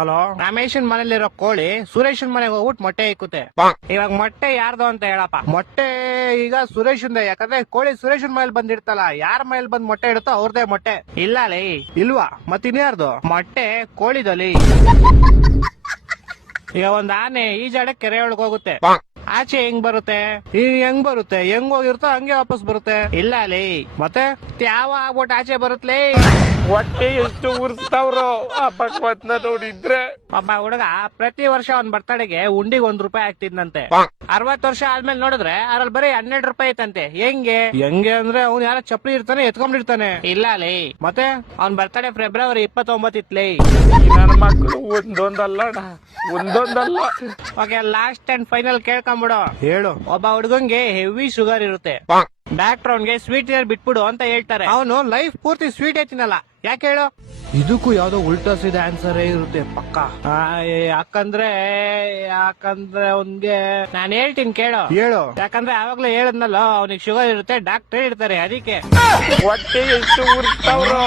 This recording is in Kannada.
ಹಲೋ, ರಮೇಶನ್ ಮನೇಲಿರೋ ಕೋಳಿ ಸುರೇಶನ್ ಮನೆಗೆ ಹೋಗ್ಬಿಟ್ಟು ಮೊಟ್ಟೆ ಇಕ್ಕುತ್ತೆ. ಇವಾಗ ಮೊಟ್ಟೆ ಯಾರ್ದು ಅಂತ ಹೇಳಪ್ಪ. ಮೊಟ್ಟೆ ಈಗ ಸುರೇಶನ್ದೆ, ಯಾಕಂದ್ರೆ ಕೋಳಿ ಸುರೇಶನ್ ಮನೇಲಿ ಬಂದಿರ್ತಲ್ಲ, ಯಾರ ಮನೇಲಿ ಬಂದ್ ಮೊಟ್ಟೆ ಇಡುತ್ತೋ ಅವ್ರದೇ ಮೊಟ್ಟೆ. ಇಲ್ಲ ಲೇ, ಇಲ್ವಾ? ಮತ್ತಿನ್ಯಾರ್ದು ಮೊಟ್ಟೆ? ಕೋಳಿದಲ್ಲಿ. ಈಗ ಒಂದ್ ಆನೆ ಈಜಾಡ ಕೆರೆ ಒಳಗ್ ಹೋಗುತ್ತೆ, ಆಚೆ ಹೆಂಗ್ ಬರುತ್ತೆ? ಹೆಂಗ್ ಬರುತ್ತೆ? ಹೆಂಗ್ ಹೋಗಿರುತ್ತೋ ಹಂಗೆ ವಾಪಸ್ ಬರುತ್ತೆ. ಇಲ್ಲ ಲೇ, ಮತ್ತೆ ಯಾವ ಆಗ್ಬಿಟ್ಟು ಆಚೆ ಬರುತ್ತಲೇ? ಹೊಟ್ಟೆ ಎಷ್ಟು ಉರ್ಸ್ತಾವ್ರು ಆ ಭಗವತ್ನ ನೋಡಿದ್ರೆ. ಒಬ್ಬ ಹುಡುಗ ಪ್ರತಿ ವರ್ಷ ಅವ್ನ್ ಬರ್ತಡೆಗೆ ಉಂಡಿಗೆ ₹1 ಆಗ್ತಿದ್ನಂತೆ. 60 ವರ್ಷ ಆದ್ಮೇಲೆ ನೋಡಿದ್ರೆ ಅದ್ರಲ್ಲಿ ಬರೀ ₹12 ಐತಂತೆ. ಹೆಂಗೆ ಅಂದ್ರೆ ಅವ್ನು ಯಾರ ಚಪ್ಪಲಿ ಇರ್ತಾನೆ ಎತ್ಕೊಂಡಿರ್ತಾನೆ. ಇಲ್ಲ ಲೇ, ಮತ್ತೆ ಅವ್ನ್ ಬರ್ತಡೆ ಫೆಬ್ರವರಿ 29 ಇತ್ಲೇ. ನನ್ನ ಮಕ್ಕಳು ಒಂದೊಂದಲ್ಲ. ಓಕೆ, ಲಾಸ್ಟ್ ಅಂಡ್ ಫೈನಲ್ ಕೇಳ್ಕೊಂಬಿಡು. ಹೇಳು. ಒಬ್ಬ ಹುಡುಗಂಗೆ ಹೆವಿ ಶುಗರ್ ಇರುತ್ತೆ. ಡಾಕ್ಟರ್ ಅವ್ನ್ಗೆ ಸ್ವೀಟ್ ಏರ್ ಬಿಟ್ಬಿಡು ಅಂತ ಹೇಳ್ತಾರೆ. ಅವನು ಲೈಫ್ ಪೂರ್ತಿ ಸ್ವೀಟ್ ತಿನ್ನಲ್ಲ. ಯಾಕೆ ಹೇಳು? ಇದಕ್ಕೂ ಯಾವ್ದೋ ಉಲ್ಟಾ ಸೀದಾ ಆನ್ಸರ್ ಇರುತ್ತೆ ಪಕ್ಕ. ಯಾಕಂದ್ರೆ ಅವ್ನ್ಗೆ ನಾನು ಹೇಳ್ತೀನಿ ಕೇಳು. ಹೇಳು. ಯಾಕಂದ್ರೆ ಆವಾಗ್ಲೇ ಹೇಳದ್ನಲ್ಲ, ಅವ್ನಿಗೆ ಶುಗರ್ ಇರುತ್ತೆ, ಡಾಕ್ಟರ್ ಇರ್ತಾರೆ, ಅದಕ್ಕೆ. ಹೊಟ್ಟೆ ಎಷ್ಟು ಉರ್ಸ್ತಾವ್ರು.